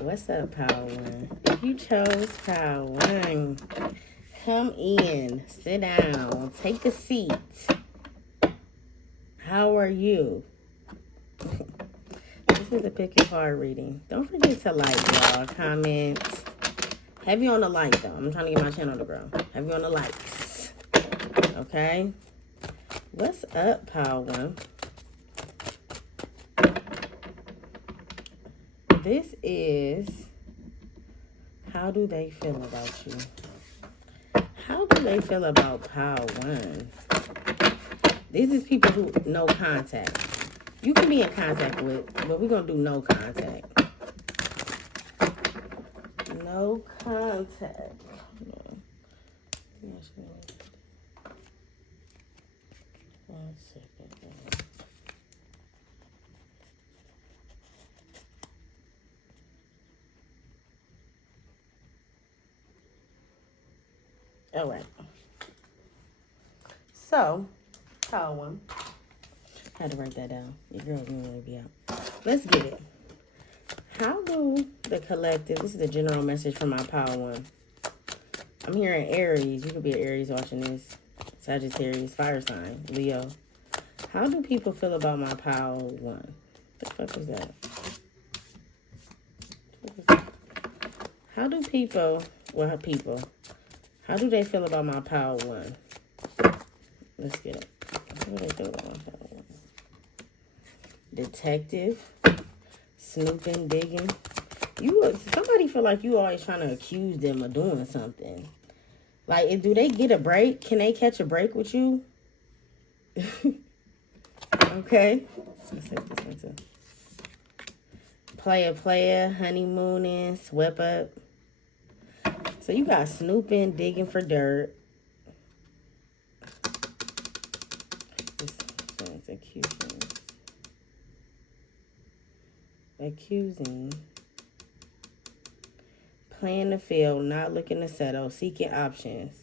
What's up, Power One? If you chose Power One, come in, sit down, take a seat. How are you? This is a pick your card reading. Don't forget to like, y'all, comment. Have you on the like, though. I'm trying to get my channel to grow. Have you on the likes. Okay? What's up, Power One? This is, how do they feel about you? How do they feel about Power One? These is people who no contact. You can be in contact with, but we're going to do no contact. No contact. One second. All right. So, Power One. Had to write that down. Your girl didn't really be out. Let's get it. How do the collective, this is a general message from my Power One. I'm hearing Aries. You could be an Aries watching this. Sagittarius, fire sign, Leo. How do people feel about my Power One? What the fuck was that? How do people, how do they feel about my Power One? Let's get it. How do they feel about my Power One? Detective, snooping, digging. Somebody feel like you always trying to accuse them of doing something. Like, do they get a break? Can they catch a break with you? Okay. Let's take this one too. Player, honeymooning, swept up. So you got snooping, digging for dirt. This accusing. Playing the field, not looking to settle, seeking options.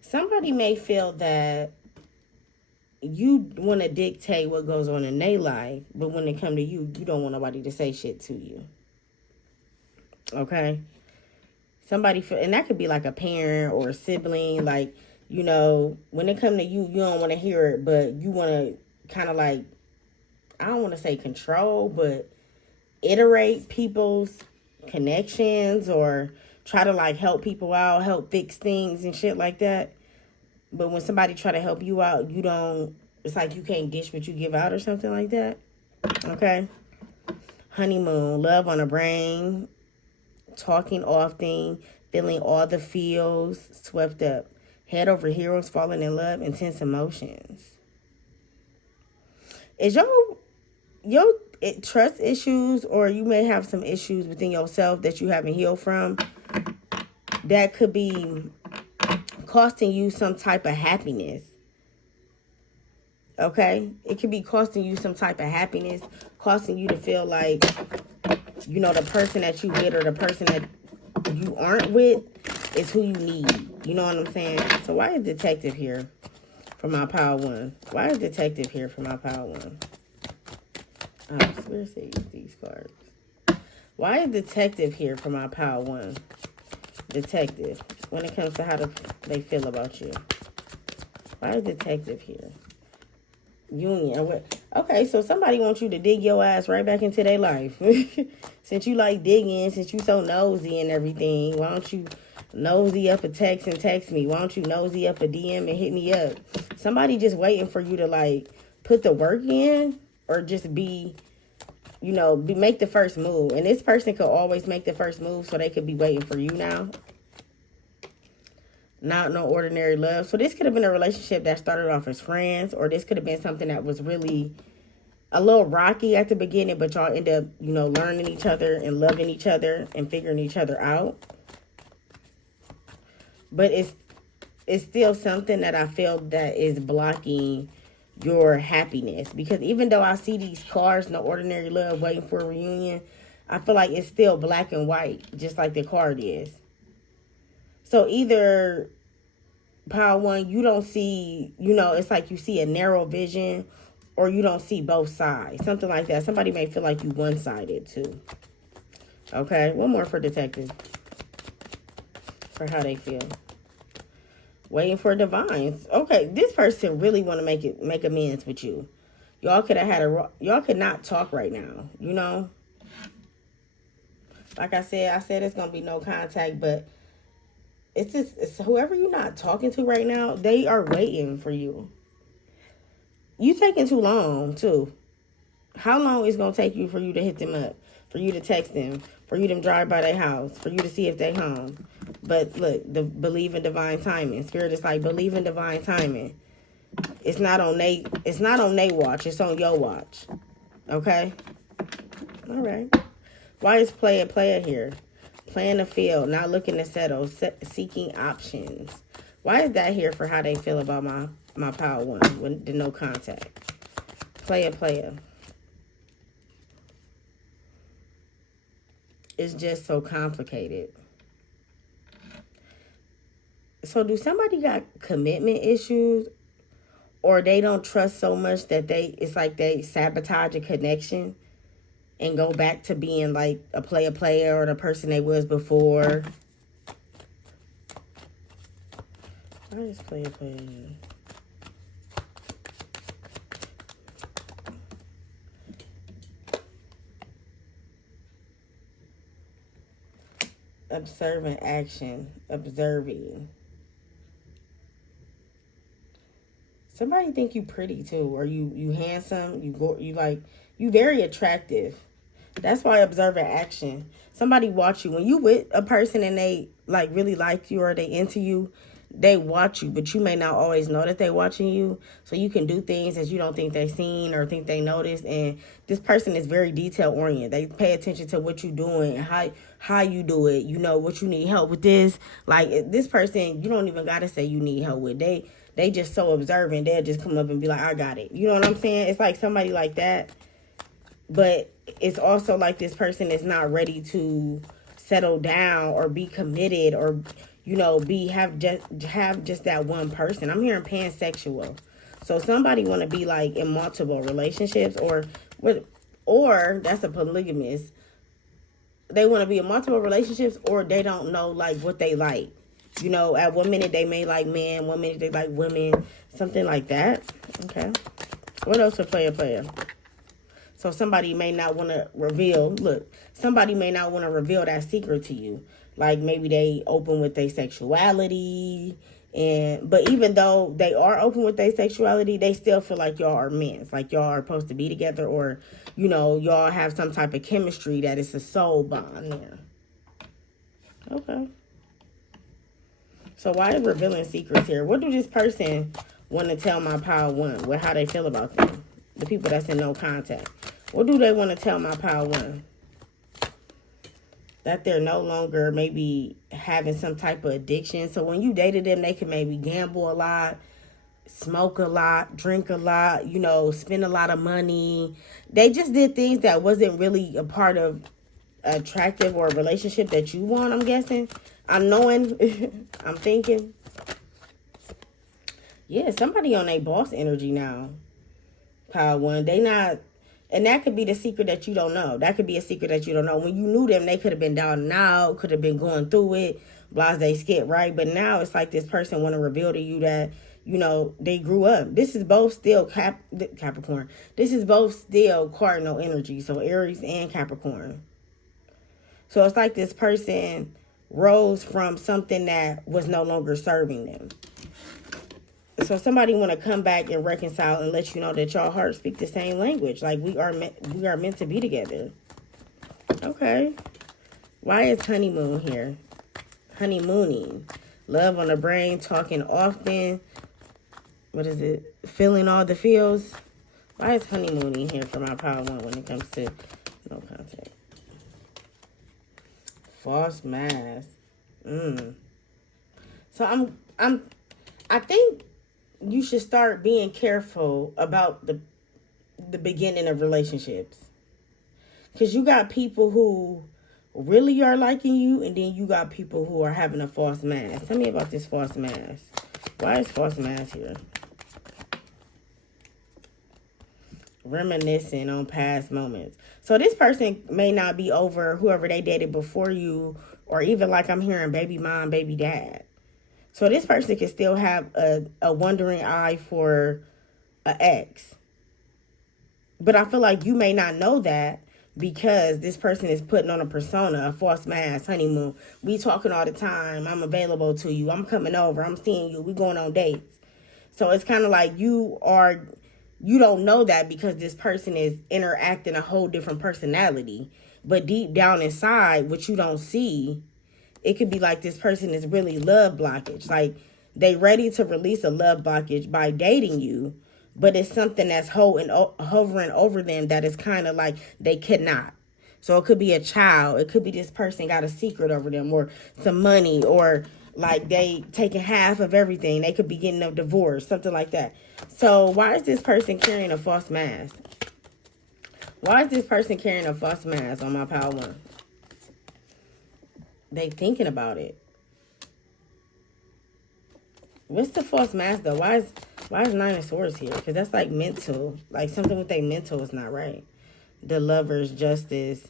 Somebody may feel that you want to dictate what goes on in their life, but when it comes to you, you don't want nobody to say shit to you. Okay? Somebody feel, and that could be like a parent or a sibling, like, you know, when it comes to you, you don't want to hear it, but you want to kind of like, I don't want to say control, but iterate people's connections or try to like help people out, help fix things and shit like that. But when somebody try to help you out, you don't, it's like you can't dish what you give out or something like that. Okay? Honeymoon, love on the brain, talking often, feeling all the feels, swept up. Head over heels, falling in love, intense emotions. Is your trust issues, or you may have some issues within yourself that you haven't healed from, that could be costing you some type of happiness. Okay? It could be costing you some type of happiness, costing you to feel like, you know, the person that you with or the person that you aren't with is who you need. You know what I'm saying? So why is Detective here for my Power One? Why is Detective here for my Power One? I swear to use these cards. Why is Detective here for my Power One? Detective, when it comes to how they feel about you. Why is Detective here? Union. Okay, so somebody wants you to dig your ass right back into their life. Since you like digging, since you so nosy and everything, why don't you nosy up a text and text me? Why don't you nosy up a DM and hit me up? Somebody just waiting for you to like put the work in, or just be, you know, make the first move. And this person could always make the first move, so they could be waiting for you now. Not no ordinary love. So this could have been a relationship that started off as friends, or this could have been something that was really a little rocky at the beginning, but y'all end up, you know, learning each other and loving each other and figuring each other out. But it's still something that I feel that is blocking your happiness, because even though I see these cards, no ordinary love, waiting for a reunion, I feel like it's still black and white, just like the card is. So either Power One, you don't see, you know, it's like you see a narrow vision, or you don't see both sides. Something like that. Somebody may feel like you one-sided too. Okay, one more for detective. For how they feel. Waiting for divines. Okay, this person really want to make amends with you. Y'all could have had y'all could not talk right now, you know? Like I said it's going to be no contact, but it's whoever you're not talking to right now, they are waiting for you. You taking too long, too. How long is it going to take you for you to hit them up, for you to text them, for you to drive by their house, for you to see if they home? But look, believe in divine timing. Spirit is like, believe in divine timing. It's not on they watch. It's on your watch. Okay? All right. Why is player here? Playing the field, not looking to settle, seeking options. Why is that here for how they feel about my power one when the no contact? Player. It's just so complicated. So do somebody got commitment issues, or they don't trust so much that it's like they sabotage a connection and go back to being like a player or the person they was before? I just player. Observant action. Observing. Somebody think you pretty too, or you handsome, you very attractive. That's why observant action. Somebody watch you. When you with a person and they like really like you or they into you, they watch you, but you may not always know that they watching you. So you can do things that you don't think they seen or think they noticed. And this person is very detail oriented. They pay attention to what you doing and how you do it. You know what you need help with this. Like this person, you don't even gotta say you need help with. They just so observant. They'll just come up and be like, I got it. You know what I'm saying? It's like somebody like that. But it's also like this person is not ready to settle down or be committed or, you know, have just that one person. I'm hearing pansexual. So somebody want to be like in multiple relationships or that's a polygamist. They want to be in multiple relationships, or they don't know like what they like. You know, at one minute they may like men, one minute they like women, something like that. Okay. What else for player? So somebody may not want to reveal, somebody may not want to reveal that secret to you. Like maybe they open with their sexuality, but even though they are open with their sexuality, they still feel like y'all are men. Like y'all are supposed to be together, or, you know, y'all have some type of chemistry that is a soul bond there. Okay. So why is revealing secrets here? What do this person want to tell my power one? How they feel about them? The people that's in no contact. What do they want to tell my power one? That they're no longer maybe having some type of addiction. So when you dated them, they could maybe gamble a lot, smoke a lot, drink a lot, you know, spend a lot of money. They just did things that wasn't really a part of attractive or a relationship that you want, I'm guessing. I'm knowing. I'm thinking. Yeah, somebody on their boss energy now. Power one. They not. And that could be the secret that you don't know. That could be a secret that you don't know. When you knew them, they could have been down and out, could have been going through it, blase skit, right? But now it's like this person want to reveal to you that, you know, they grew up. This is both still Capricorn. This is both still cardinal energy. So Aries and Capricorn. So it's like this person rose from something that was no longer serving them. So somebody want to come back and reconcile and let you know that y'all hearts speak the same language. Like we are meant to be together. Okay. Why is honeymoon here? Honeymooning. Love on the brain, talking often. What is it? Feeling all the feels. Why is honeymooning here for my power one when it comes to no contact? False mask. So I think you should start being careful about the beginning of relationships. Because you got people who really are liking you, and then you got people who are having a false mask. Tell me about this false mask. Why is false mask here? Reminiscing on past moments. So this person may not be over whoever they dated before you, or even like I'm hearing baby mom, baby dad. So this person can still have a wondering eye for an ex. But I feel like you may not know that because this person is putting on a persona, a false mask, honeymoon. We talking all the time. I'm available to you. I'm coming over. I'm seeing you. We going on dates. So it's kind of like you don't know that because this person is interacting a whole different personality. But deep down inside, what you don't see, it could be like this person is really love blockage. Like they ready to release a love blockage by dating you, but it's something that's hovering over them that is kind of like they cannot. So it could be a child. It could be this person got a secret over them, or some money, or like they taking half of everything. They could be getting a divorce, something like that. So why is this person carrying a false mask? Why is this person carrying a false mask on my pile one? They thinking about it. What's the false mask though? Why is Nine of Swords here? Because that's like mental. Like something with their mental is not right. The Lovers, Justice.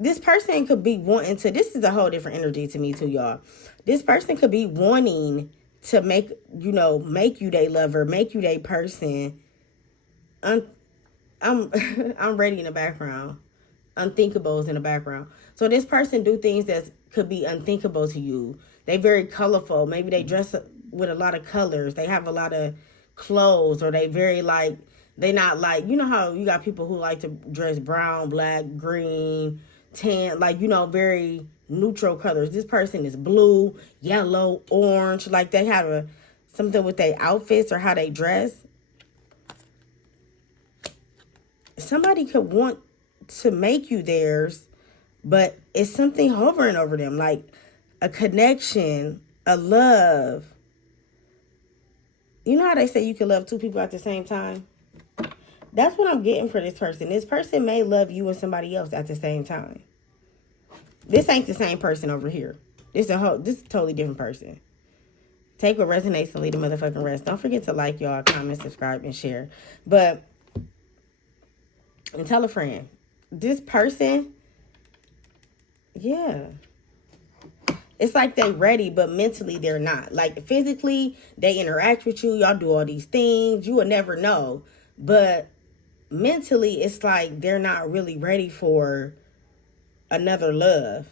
This person could be wanting to, this is a whole different energy to me too, y'all. This person could be wanting to make you their lover, make you their person. I'm ready in the background. Unthinkables in the background. So this person do things that could be unthinkable to you. They very colorful. Maybe they dress up with a lot of colors. They have a lot of clothes, or they very like, they not like, you know how you got people who like to dress brown, black, green, tan, like, very neutral colors. This person is blue, yellow, orange. Like they have something with their outfits or how they dress. Somebody could want to make you theirs, but it's something hovering over them, like a connection, a love. You know how they say you can love two people at the same time? That's what I'm getting for this person. This person may love you and somebody else at the same time. This ain't the same person over here. This is a totally different person. Take what resonates and leave the motherfucking rest. Don't forget to like, y'all, comment, subscribe, and share. And tell a friend. This person, yeah. It's like they ready, but mentally they're not. Like physically, they interact with you. Y'all do all these things. You will never know. But mentally, it's like they're not really ready for another love.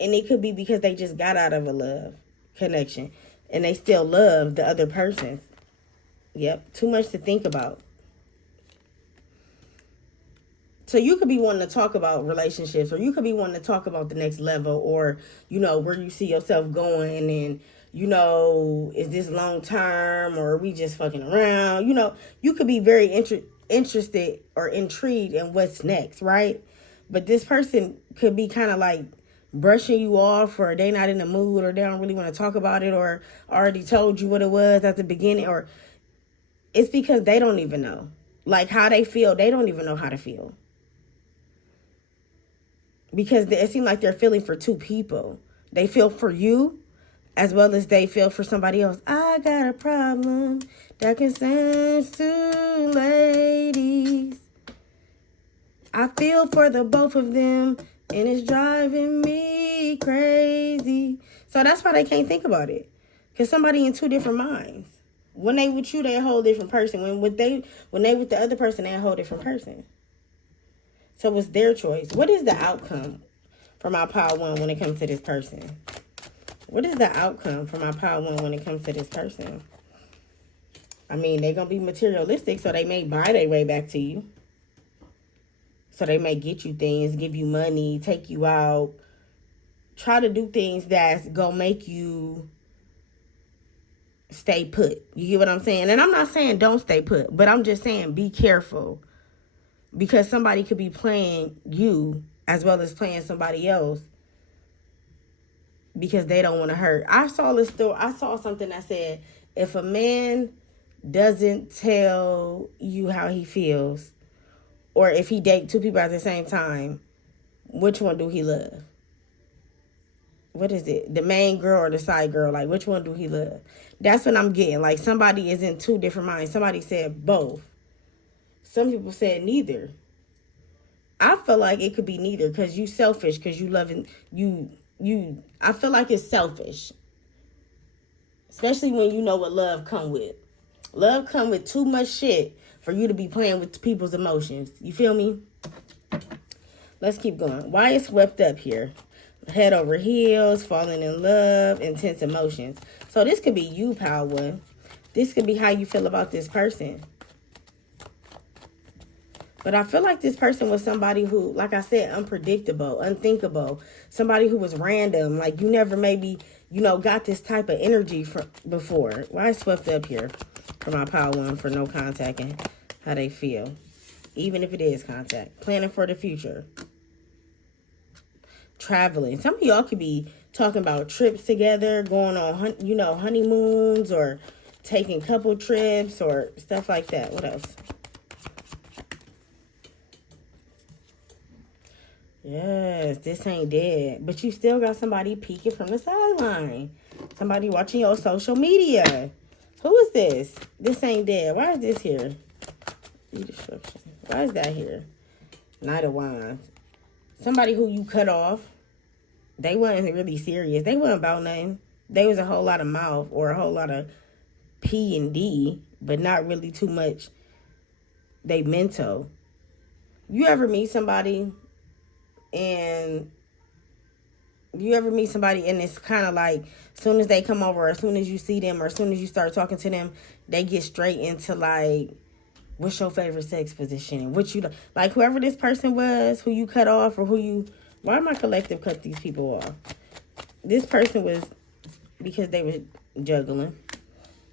And it could be because they just got out of a love connection. And they still love the other person. Yep. Too much to think about. So you could be wanting to talk about relationships, or you could be wanting to talk about the next level, or, where you see yourself going, and, is this long term, or are we just fucking around? You could be very interested or intrigued in what's next, right? But this person could be kind of like brushing you off, or they not in the mood, or they don't really want to talk about it, or already told you what it was at the beginning, or it's because they don't even know. Like how they feel, they don't even know how to feel. Because it seems like they're feeling for two people. They feel for you as well as they feel for somebody else. I got a problem that concerns two ladies. I feel for the both of them, and it's driving me crazy. So that's why they can't think about it. Because somebody in two different minds. When they with you, they're a whole different person. When they with the other person, they're a whole different person. So it's their choice. What is the outcome for my pile one when it comes to this person? What is the outcome for my pile one when it comes to this person? I mean, they're going to be materialistic, so they may buy their way back to you. So they may get you things, give you money, take you out, try to do things that's going to make you stay put. You get what I'm saying? And I'm not saying don't stay put, but I'm just saying be careful. Because somebody could be playing you as well as playing somebody else because they don't want to hurt. I saw something that said, if a man doesn't tell you how he feels, or if he date two people at the same time, which one do he love? what is it? The main girl or the side girl? Like, which one do he love? That's what I'm getting. Like, somebody is in two different minds. Somebody said both. Some people said neither. I feel like it could be neither because you selfish because you loving you. I feel like it's selfish, especially when you know what love come with. Love come with too much shit for you to be playing with people's emotions. You feel me? Let's keep going. Why is swept up here? Head over heels, falling in love, intense emotions. So this could be you, pal one. This could be how you feel about this person. But I feel like this person was somebody who, like I said, unpredictable, unthinkable. Somebody who was random. Like you never maybe, got this type of energy from before. Why is swept up here for my pile one for no contact and how they feel? Even if it is contact. Planning for the future. Traveling. Some of y'all could be talking about trips together, going on, honeymoons or taking couple trips or stuff like that. What else? Yes, this ain't dead. But you still got somebody peeking from the sideline. Somebody watching your social media. Who is this? This ain't dead. Why is this here? Destruction. Why is that here? Knight of Wands. Somebody who you cut off. They wasn't really serious. They wasn't about nothing. They was a whole lot of mouth or a whole lot of P and D, but not really too much. They mental. You ever meet somebody and it's kind of like as soon as they come over or as soon as you see them or as soon as you start talking to them, they get straight into like, what's your favorite sex position and what you like, whoever this person was who you cut off or why am I collective cut these people off? This person was because they were juggling.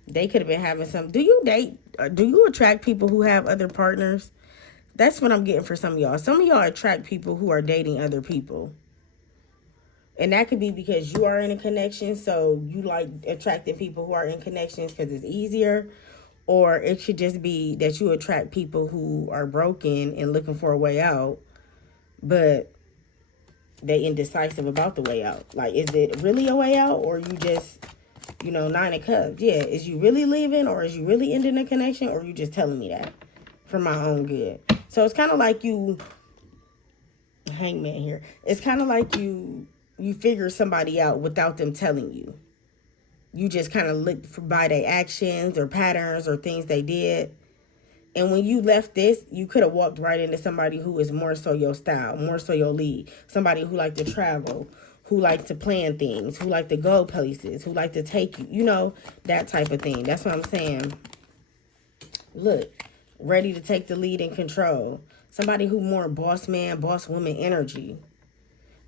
They could have been having some. Do you date? Do you attract people who have other partners? That's what I'm getting for some of y'all. Some of y'all attract people who are dating other people. And that could be because you are in a connection. So you like attracting people who are in connections because it's easier. Or it should just be that you attract people who are broken and looking for a way out. But they indecisive about the way out. Like, is it really a way out? Or you just, Nine of Cups. Yeah, is you really leaving? Or is you really ending a connection? Or you just telling me that for my own good? So it's kind of like you, hangman here. It's kind of like you figure somebody out without them telling you. You just kind of look by their actions or patterns or things they did. And when you left this, you could have walked right into somebody who is more so your style, more so your lead. Somebody who like to travel, who like to plan things, who like to go places, who like to take you, that type of thing. That's what I'm saying. Look. Ready to take the lead and control. Somebody who more boss man, boss woman energy.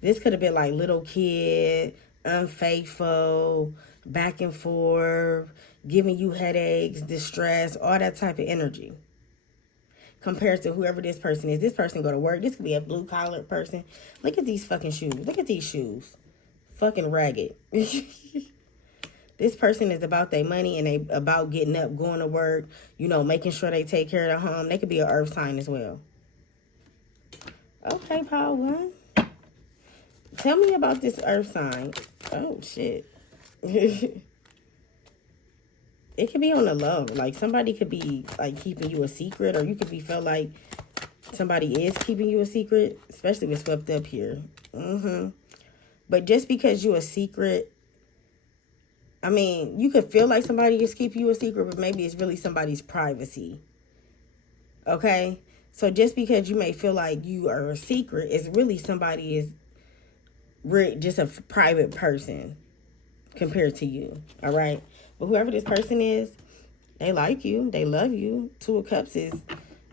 This could have been like little kid, unfaithful, back and forth, giving you headaches, distress, all that type of energy. Compared to whoever this person is. This person go to work. This could be a blue collar person. Look at these fucking shoes. Look at these shoes. Fucking ragged. This person is about their money and they about getting up, going to work, making sure they take care of their home. They could be an earth sign as well. Okay, Paul one. Tell me about this earth sign. Oh, shit. It could be on the low. Like, somebody could be, like, keeping you a secret. Or you could be felt like somebody is keeping you a secret. Especially with swept up here. But just because you a secret... I mean, you could feel like somebody is keeping you a secret, but maybe it's really somebody's privacy. Okay? So just because you may feel like you are a secret, it's really somebody is just a private person compared to you. All right? But whoever this person is, they like you. They love you. Two of Cups is,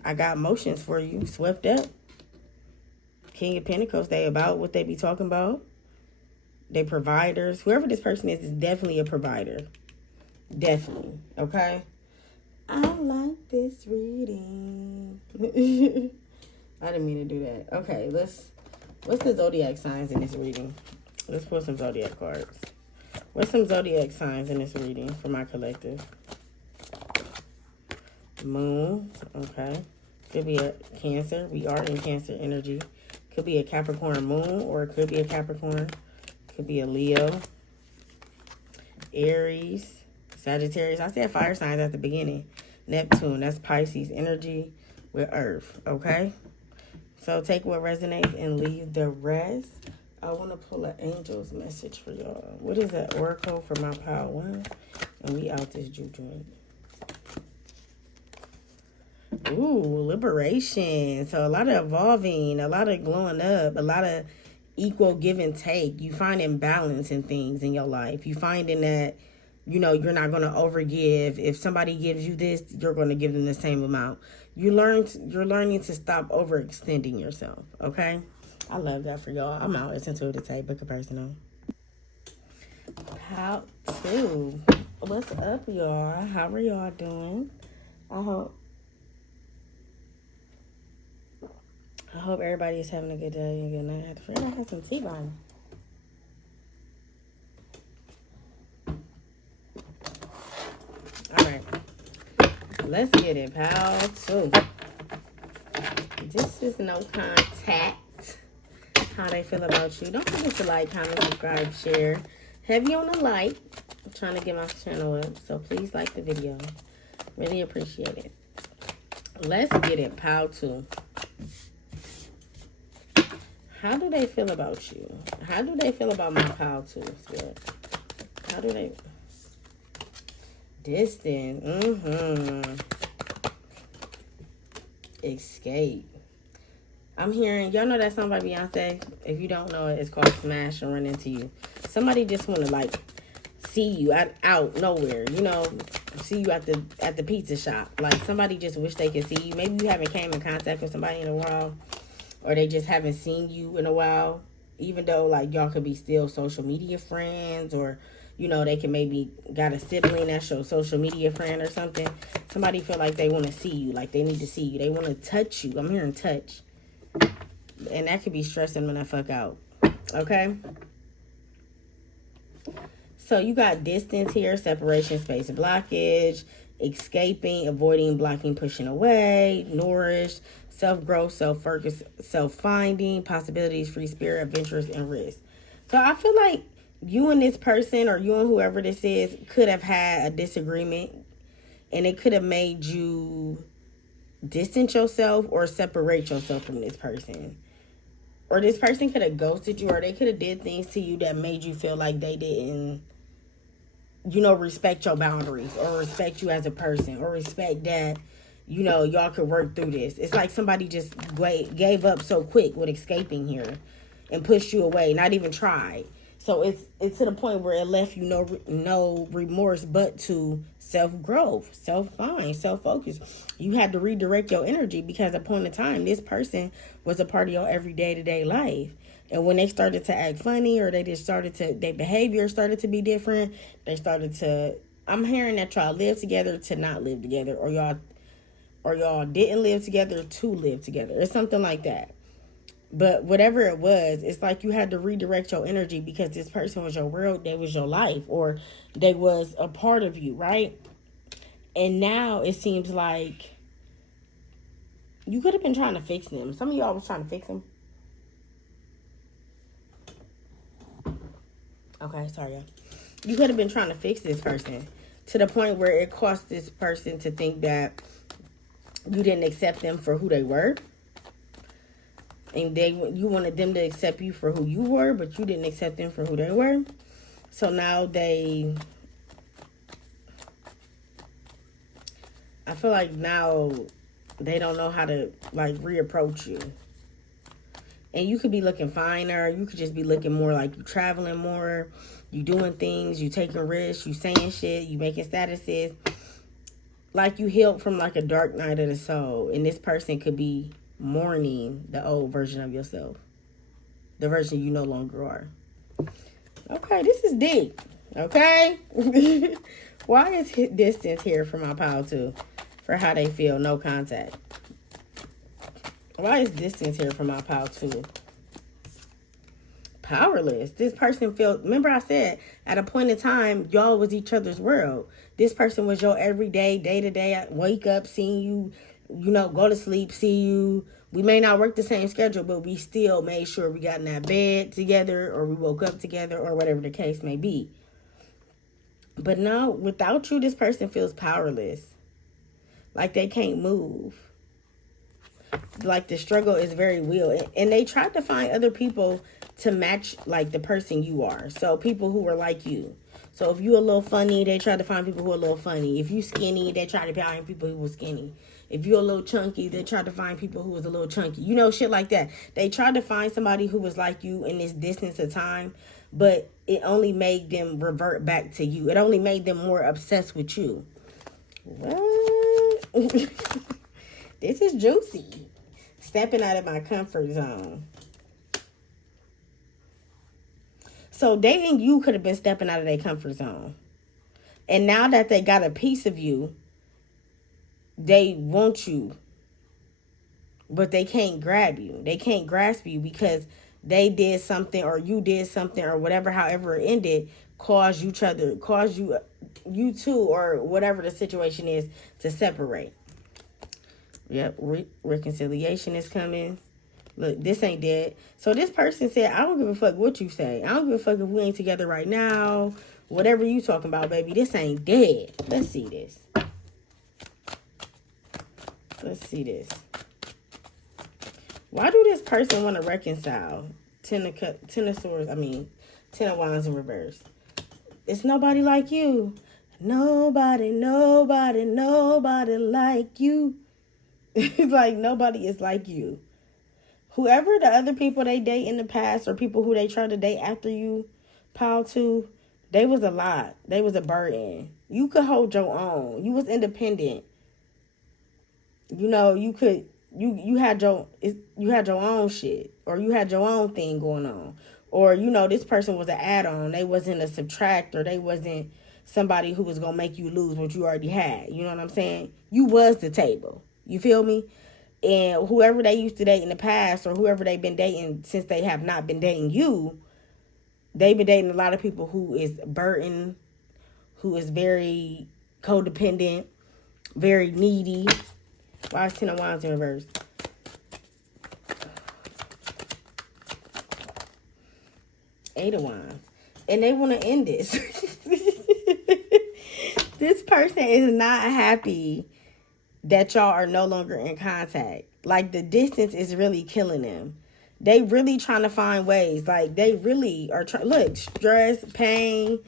I got emotions for you. Swept up. King of Pentacles, they about what they be talking about. They providers. Whoever this person is definitely a provider. Definitely. Okay? I like this reading. I didn't mean to do that. Okay, what's the zodiac signs in this reading? Let's pull some zodiac cards. What's some zodiac signs in this reading for my collective? Moon. Okay. Could be a Cancer. We are in Cancer energy. Could be a Capricorn moon or it could be a Capricorn. Could be a Leo, Aries, Sagittarius. I said fire signs at the beginning. Neptune, that's Pisces energy with Earth, okay? So take what resonates and leave the rest. I want to pull an angel's message for y'all. What is that? Oracle for my pile 1. And we out this juju. Ooh, liberation. So a lot of evolving, a lot of glowing up, a lot of equal give and take. You finding balance in things in your life. You finding that, you know, you're not going to overgive. If somebody gives you this, you're going to give them the same amount. You're learning to stop overextending yourself, okay? I love that for y'all. I'm out. It's intuitive tape, book a personal. How to? What's up, y'all? How are y'all doing? I hope everybody is having a good day and good night. I forgot I had some tea by me. All right. Let's get it, pal. 2. This is no contact. How they feel about you. Don't forget to like, comment, subscribe, share. Heavy on the like. I'm trying to get my channel up, so please like the video. Really appreciate it. Let's get it, pal 2. How do they feel about you? How do they feel about my pal 2? Spirit? How do they... Distant. Escape. I'm hearing, y'all know that song by Beyonce? If you don't know it, it's called Smash and Run Into You. Somebody just want to, like, see you out nowhere, you know, see you at the pizza shop. Like, somebody just wish they could see you. Maybe you haven't came in contact with somebody in a while, or they just haven't seen you in a while, even though, like, y'all could be still social media friends, or, you know, they can maybe got a sibling that's your social media friend or something. Somebody feel like they want to see you, like they need to see you. They want to touch you. I'm hearing touch. And that could be stressing when I fuck out. Okay? So you got distance here, separation, space, blockage, escaping, avoiding, blocking, pushing away, nourished, self-growth, self-focus, self-finding, possibilities, free spirit, adventurous, and risk. So I feel like you and this person, or you and whoever this is, could have had a disagreement, and it could have made you distance yourself or separate yourself from this person. Or this person could have ghosted you, or they could have did things to you that made you feel like they didn't, you know, respect your boundaries, or respect you as a person, or respect that, you know, y'all could work through this. It's like somebody just gave up so quick with escaping here and pushed you away, not even tried. So it's to the point where it left you no remorse but to self-growth, self-find, self-focus. You had to redirect your energy, because at a point in time, this person was a part of your every day-to-day life. And when they started to act funny, or they just started to, their behavior started to be different, they started to, I'm hearing that y'all live together to not live together, or y'all didn't live together to live together. It's something like that. But whatever it was, it's like you had to redirect your energy, because this person was your world, they was your life, or they was a part of you, right? And now it seems like you could have been trying to fix them. Some of y'all was trying to fix them. Okay, sorry, y'all. You could have been trying to fix this person to the point where it caused this person to think that you didn't accept them for who they were. And you wanted them to accept you for who you were, but you didn't accept them for who they were. So now I feel like now they don't know how to, like, reapproach you. And you could be looking finer. You could just be looking more like you traveling more. You doing things. You taking risks. You saying shit. You making statuses. Like you healed from, like, a dark night of the soul. And this person could be mourning the old version of yourself, the version you no longer are. Okay, this is deep. Okay. Why is distance here for my pile 2? For how they feel, no contact. Why is distance here for my pile 2? Powerless. This person felt, remember I said, at a point in time, y'all was each other's world. This person was your everyday, day-to-day, wake up, seeing you, you know, go to sleep, see you, We may not work the same schedule, but we still made sure we got in that bed together, or we woke up together, or whatever the case may be. But no, without you, this person feels powerless. Like they can't move. Like the struggle is very real. And they tried to find other people to match like the person you are. So people who are like you. So if you a little funny, they try to find people who are a little funny. If you skinny, they try to find people who were skinny. If you're a little chunky, they try to find people who was a little chunky. You know, shit like that. They tried to find somebody who was like you in this distance of time, but it only made them revert back to you. It only made them more obsessed with you. What? This is juicy. Stepping out of my comfort zone. So dating you could have been stepping out of their comfort zone. And now that they got a piece of you, they want you. But they can't grab you. They can't grasp you because they did something, or you did something, or whatever, however it ended, caused you two, or whatever the situation is, to separate. Yep, reconciliation is coming. Look, this ain't dead. So this person said, I don't give a fuck what you say. I don't give a fuck if we ain't together right now. Whatever you talking about, baby, this ain't dead. Let's see this. Let's see this. Why do this person want to reconcile? Ten of Swords, Ten of Wands in reverse. It's nobody like you. Nobody like you. It's like nobody is like you. Whoever the other people they date in the past, or people who they try to date after you, pile to, they was a lot. They was a burden. You could hold your own. You was independent. You know, you could, you had your own shit, or you had your own thing going on. Or, you know, this person was an add-on. They wasn't a subtractor. They wasn't somebody who was going to make you lose what you already had. You know what I'm saying? You was the table. You feel me? And whoever they used to date in the past, or whoever they've been dating since they have not been dating you, they've been dating a lot of people who is burdened, who is very codependent, very needy. Why is Ten of Wands in reverse? Eight of Wands. And they want to end this. This person is not happy that y'all are no longer in contact. Like, the distance is really killing them. They really trying to find ways. Like, they really are trying. Look, stress, pain,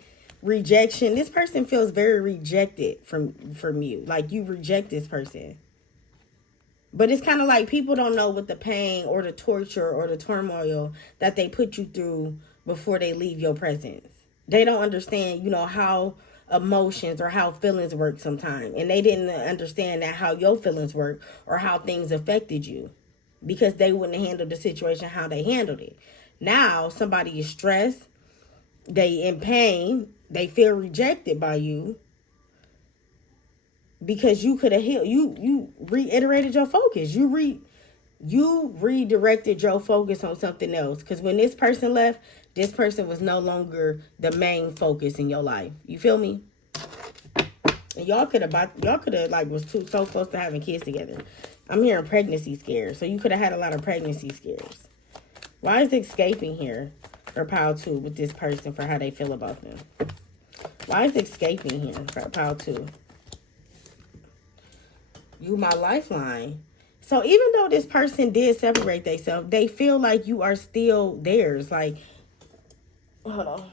rejection. This person feels very rejected from you. Like, you reject this person. But it's kind of like people don't know what the pain or the torture or the turmoil that they put you through before they leave your presence. They don't understand, you know, how emotions or how feelings work sometimes. And they didn't understand that how your feelings work, or how things affected you, because they wouldn't handle the situation how they handled it. Now somebody is stressed, they in pain, they feel rejected by you, because you could have healed. You reiterated your focus. You redirected your focus on something else. Because when this person left, this person was no longer the main focus in your life. You feel me? And y'all could have like was so close to having kids together. I'm hearing pregnancy scares. So you could have had a lot of pregnancy scares. Why is escaping here? Or pile 2 with this person for how they feel about them. Why is escaping here for pile 2? You my lifeline. So even though this person did separate themselves, they feel like you are still theirs. Like, hold on.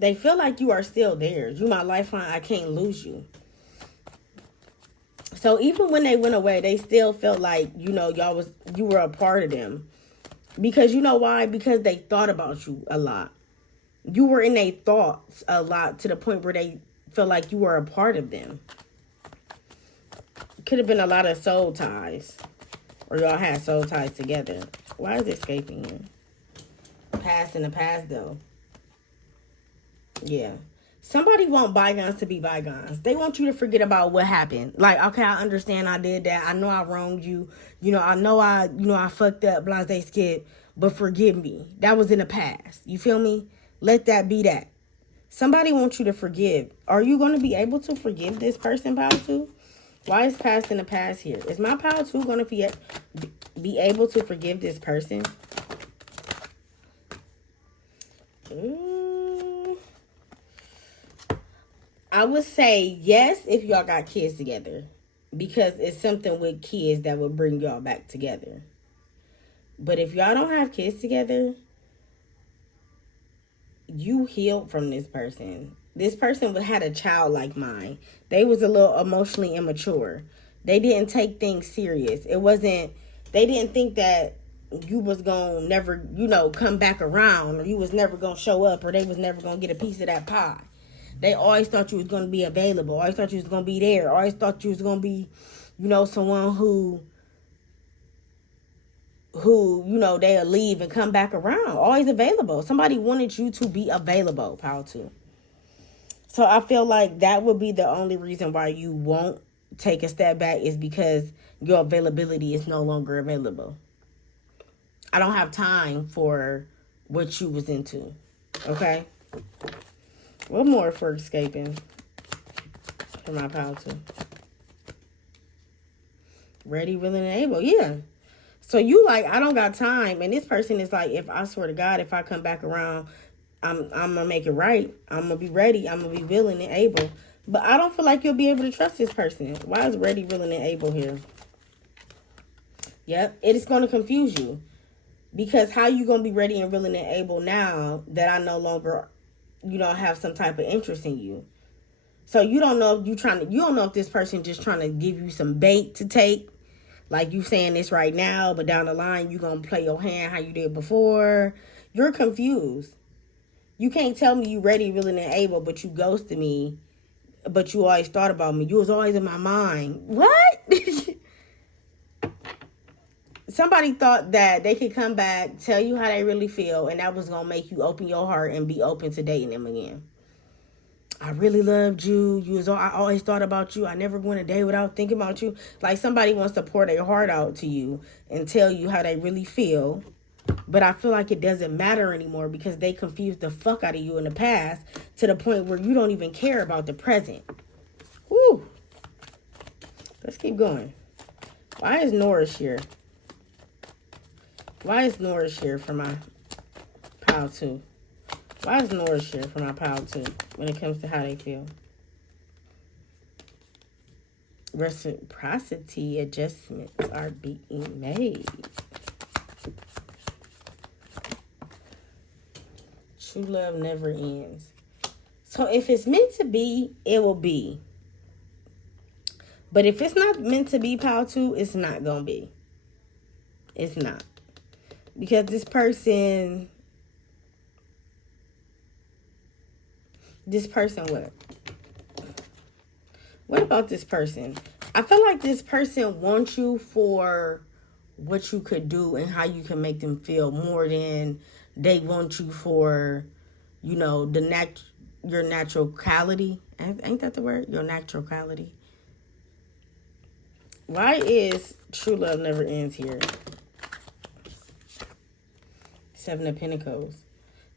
They feel like you are still theirs. You my lifeline. I can't lose you. So even when they went away, they still felt like, you know, you were a part of them. Because you know why? Because they thought about you a lot. You were in their thoughts a lot, to the point where they feel like you were a part of them. Could have been a lot of soul ties. Or y'all had soul ties together. Why is it escaping here? Past in the past, though. Yeah. Somebody want bygones to be bygones. They want you to forget about what happened. Like, okay, I understand I did that. I know I wronged you. You know, I fucked up, blase skip. But forgive me. That was in the past. You feel me? Let that be that. Somebody wants you to forgive. Are you going to be able to forgive this person, pile two? Why is past in the past here? Is my pile two going to be able to forgive this person? I would say yes if y'all got kids together. Because it's something with kids that would bring y'all back together. But if y'all don't have kids together, you healed from this person. This person had a childlike mind. They was a little emotionally immature. They didn't take things serious. They didn't think that you was gonna never, come back around, or you was never gonna show up, or they was never gonna get a piece of that pie. They always thought you was gonna be available. Always thought you was gonna be there. Always thought you was gonna be, someone who they'll leave and come back around. Always available. Somebody wanted you to be available, pile two. So I feel like that would be the only reason why you won't take a step back, is because your availability is no longer available. I don't have time for what you was into. Okay? What more for escaping for my pile two? Ready, willing, and able. Yeah. So you like, I don't got time. And this person is like, if I swear to God, if I come back around, I'm going to make it right. I'm going to be ready. I'm going to be willing and able. But I don't feel like you'll be able to trust this person. Why is ready, willing, and able here? Yep. It is going to confuse you. Because how you going to be ready and willing and able now that I no longer, have some type of interest in you? So you don't know if you don't know if this person just trying to give you some bait to take. Like you saying this right now, but down the line, you going to play your hand how you did before. You're confused. You can't tell me you ready, willing, and able, but you ghosted me. But you always thought about me. You was always in my mind. What? Somebody thought that they could come back, tell you how they really feel, and that was going to make you open your heart and be open to dating them again. I really loved you. I always thought about you. I never went a day without thinking about you. Like somebody wants to pour their heart out to you and tell you how they really feel. But I feel like it doesn't matter anymore because they confused the fuck out of you in the past to the point where you don't even care about the present. Woo. Let's keep going. Why is Norris here? Why is Norris here for my pile two? Why is Norris here for my pile two when it comes to how they feel? Reciprocity adjustments are being made. True love never ends. So if it's meant to be, it will be. But if it's not meant to be, pile two, it's not going to be. It's not. Because this person what? What about this person? I feel like this person wants you for what you could do and how you can make them feel more than they want you for, your naturality. Ain't that the word? Your naturality. Why is true love never ends here? Seven of Pentacles.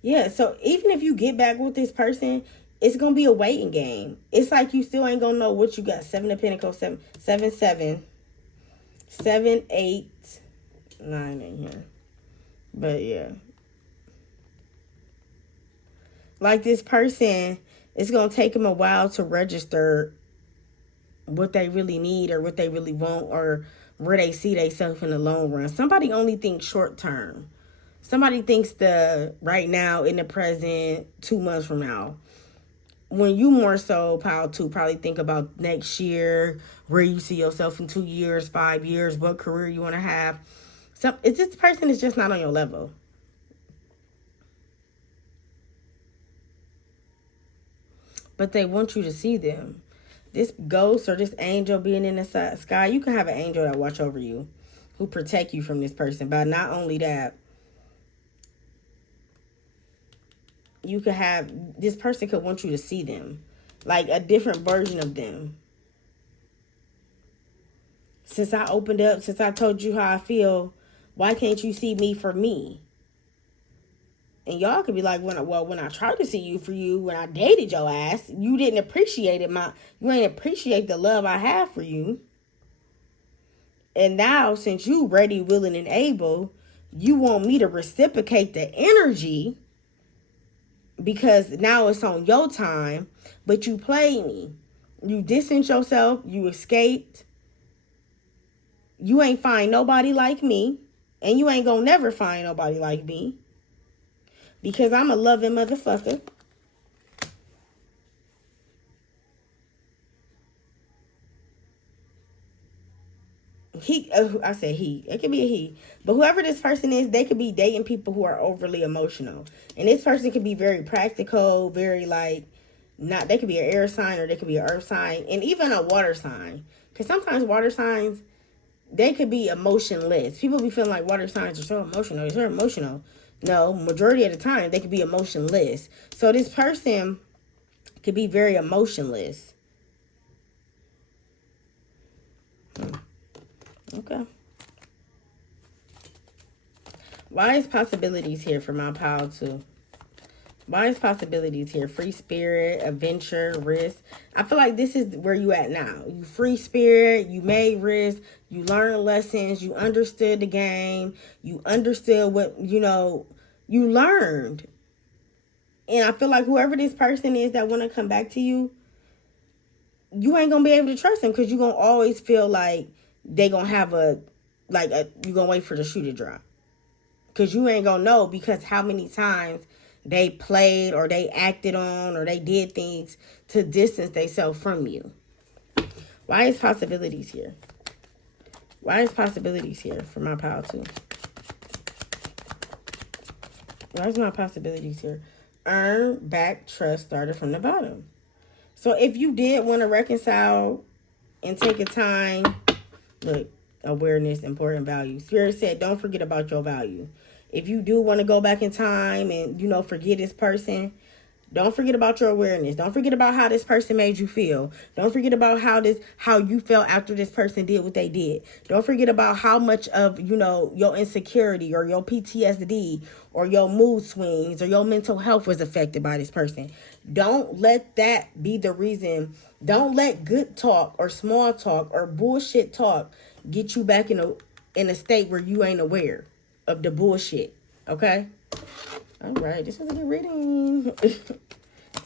Yeah, so even if you get back with this person, it's going to be a waiting game. It's like you still ain't going to know what you got. Seven of Pentacles, seven, 8, 9 in here. But yeah. Like this person, it's going to take them a while to register what they really need or what they really want or where they see themselves in the long run. Somebody only thinks short term. Somebody thinks the right now, in the present, 2 months from now. When you more so, pile two, probably think about next year, where you see yourself in 2 years, 5 years, what career you want to have. So this person is just not on your level. But they want you to see them. This ghost or this angel being in the sky, you can have an angel that watch over you, who protect you from this person. But not only that, you could have, this person could want you to see them. Like a different version of them. Since I opened up, since I told you how I feel, why can't you see me for me? And y'all could be like, when I tried to see you for you, when I dated your ass, you didn't appreciate it. You ain't appreciate the love I have for you. And now, since you ready, willing, and able, you want me to reciprocate the energy because now it's on your time, but you played me. You distanced yourself. You escaped. You ain't find nobody like me. And you ain't gonna never find nobody like me. Because I'm a loving motherfucker. I said he. It could be a he. But whoever this person is, they could be dating people who are overly emotional. And this person could be very practical, very like, not, they could be an air sign or they could be an earth sign. And even a water sign. Because sometimes water signs, they could be emotionless. People be feeling like water signs are so emotional. They're emotional. No, majority of the time, they could be emotionless. So this person could be very emotionless. Okay. Wise possibilities here for my pile too. Wise possibilities here. Free spirit, adventure, risk. I feel like this is where you at now. You free spirit, you made risk, you learned lessons, you understood the game, you understood what, you learned. And I feel like whoever this person is that want to come back to you, you ain't going to be able to trust them because you're going to always feel like they going to have you're going to wait for the shoe to drop. Because you ain't going to know because how many times they played or they acted on or they did things to distance themselves from you. Why is possibilities here? Why is possibilities here for my pile too? Why is my possibilities here? Earn back trust started from the bottom. So if you did want to reconcile and take a time, look, awareness, important value. Spirit said, don't forget about your value. If you do want to go back in time and, forget this person, don't forget about your awareness. Don't forget about how this person made you feel. Don't forget about how you felt after this person did what they did. Don't forget about how much of, your insecurity or your PTSD or your mood swings or your mental health was affected by this person. Don't let that be the reason. Don't let good talk or small talk or bullshit talk get you back in a state where you ain't aware of the bullshit. Okay? All right. This was a good reading. This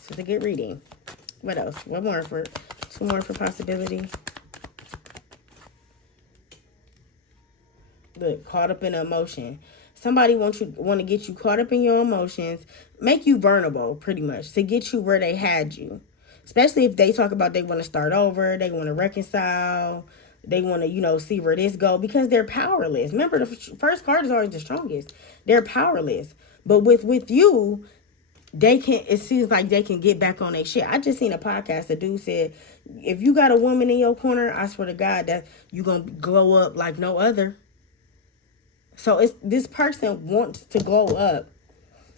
was a good reading. What else? Two more for possibility. Look, caught up in emotion. Somebody want to get you caught up in your emotions, make you vulnerable pretty much to get you where they had you. Especially if they talk about they want to start over, they want to reconcile, they want to, see where this go because they're powerless. Remember, the first card is always the strongest. They're powerless. But with you, it seems like they can get back on their shit. I just seen a podcast. A dude said, if you got a woman in your corner, I swear to God that you're going to glow up like no other. So this person wants to glow up,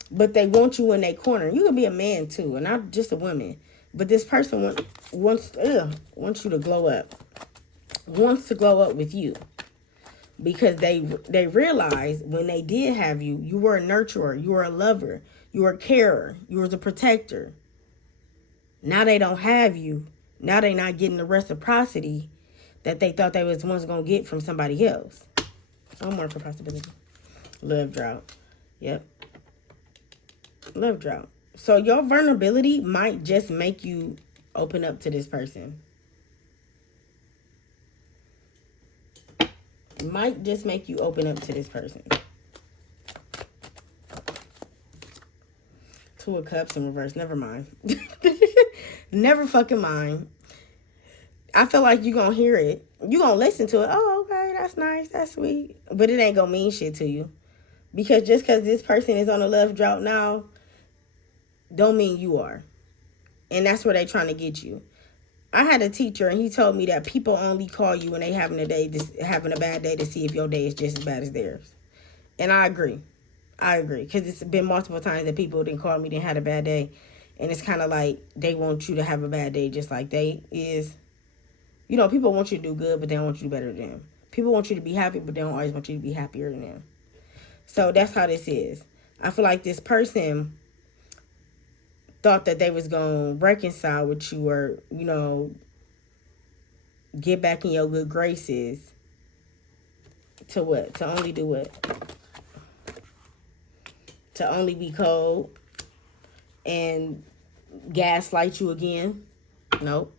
but they want you in their corner. You can be a man too, and not just a woman. But this person wants you to glow up. Wants to glow up with you. Because they realize when they did have you, you were a nurturer, you were a lover, you were a carer, you were a protector. Now they don't have you. Now they not getting the reciprocity that they thought they was once going to get from somebody else. One more for possibility. Love drought. Yep. Love drought. So your vulnerability might just make you open up to this person. Might just make you open up to this person. Two of Cups in reverse. Never mind. Never fucking mind. I feel like you're going to hear it. You're going to listen to it. Oh, okay. That's nice. That's sweet. But it ain't going to mean shit to you. Because just because this person is on a love drought now, don't mean you are. And that's where they trying to get you. I had a teacher and he told me that people only call you when they having a bad day to see if your day is just as bad as theirs. And I agree. Because it's been multiple times that people didn't call me, didn't have a bad day. And it's kind of like they want you to have a bad day just like they is. People want you to do good, but they don't want you to do better than them. People want you to be happy, but they don't always want you to be happier than them. So that's how this is. I feel like this person thought that they was going to reconcile with you or, you know, get back in your good graces. To what? To only do what? To only be cold and gaslight you again? Nope.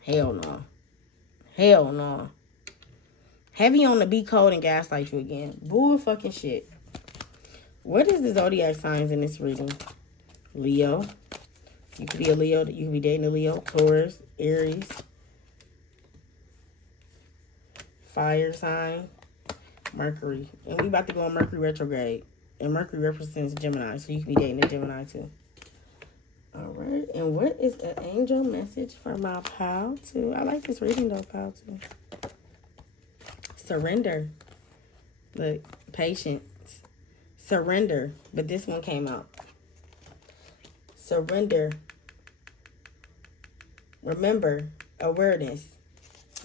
Hell no. Hell no. Heavy on the be cold and gaslight you again. Bull fucking shit. What is the zodiac signs in this reading? Leo. You could be a Leo. You could be dating a Leo. Taurus. Aries. Fire sign. Mercury. And we about to go on Mercury retrograde. And Mercury represents Gemini. So you could be dating a Gemini too. Alright. And what is the angel message for my pal too? I like this reading though, pal too. Surrender. Look. Patience. Surrender. But this one came out. Surrender. Remember. Awareness.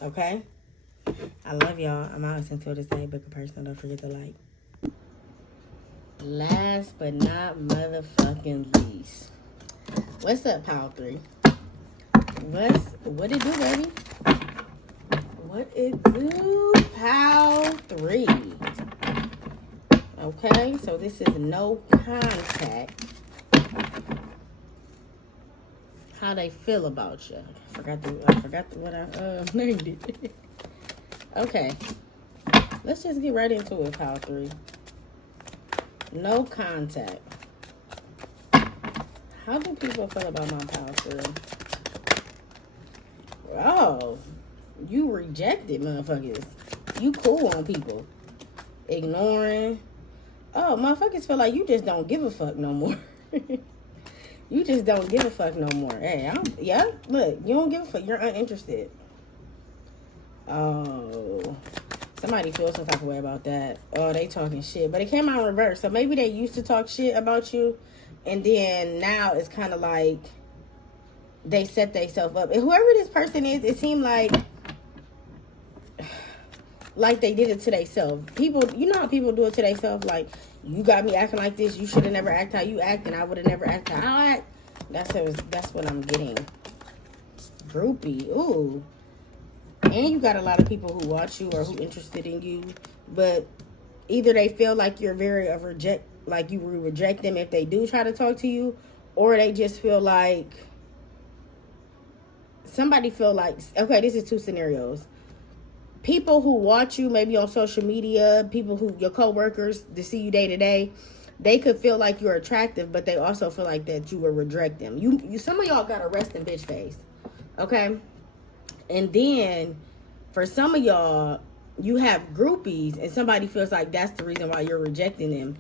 Okay? I love y'all. I'm out until this day. Book a person. Don't forget to like. Last but not motherfucking least. What's up, Pile 3? What it do, baby? What it do, Pile 3? Okay, so this is no contact. How they feel about you? I forgot what I named it. Okay, let's just get right into it, Pile 3. No contact. How do people feel about my Pile 3? Oh, you rejected, motherfuckers. You cool on people. Ignoring. Oh, motherfuckers feel like you just don't give a fuck no more. You just don't give a fuck no more. Hey, yeah, look, you don't give a fuck. You're uninterested. Oh, somebody feels some type of way about that. Oh, they talking shit. But it came out in reverse. So maybe they used to talk shit about you. And then now it's kind of like they set themselves up. And whoever this person is, it seemed like they did it to themselves. People, you know how people do it to themselves? Like, you got me acting like this. You should have never acted how you act, and I would have never acted how I act. That's what I'm getting. Groupie. Ooh. And you got a lot of people who watch you or who interested in you. But either they feel like you're like you will reject them if they do try to talk to you, or they just feel like somebody feel like, okay, this is two scenarios. People who watch you maybe on social media, people who your coworkers to see you day to day, they could feel like you're attractive, but they also feel like that you will reject them. You some of y'all got a resting bitch face, okay? And then for some of y'all, you have groupies, and somebody feels like that's the reason why you're rejecting them.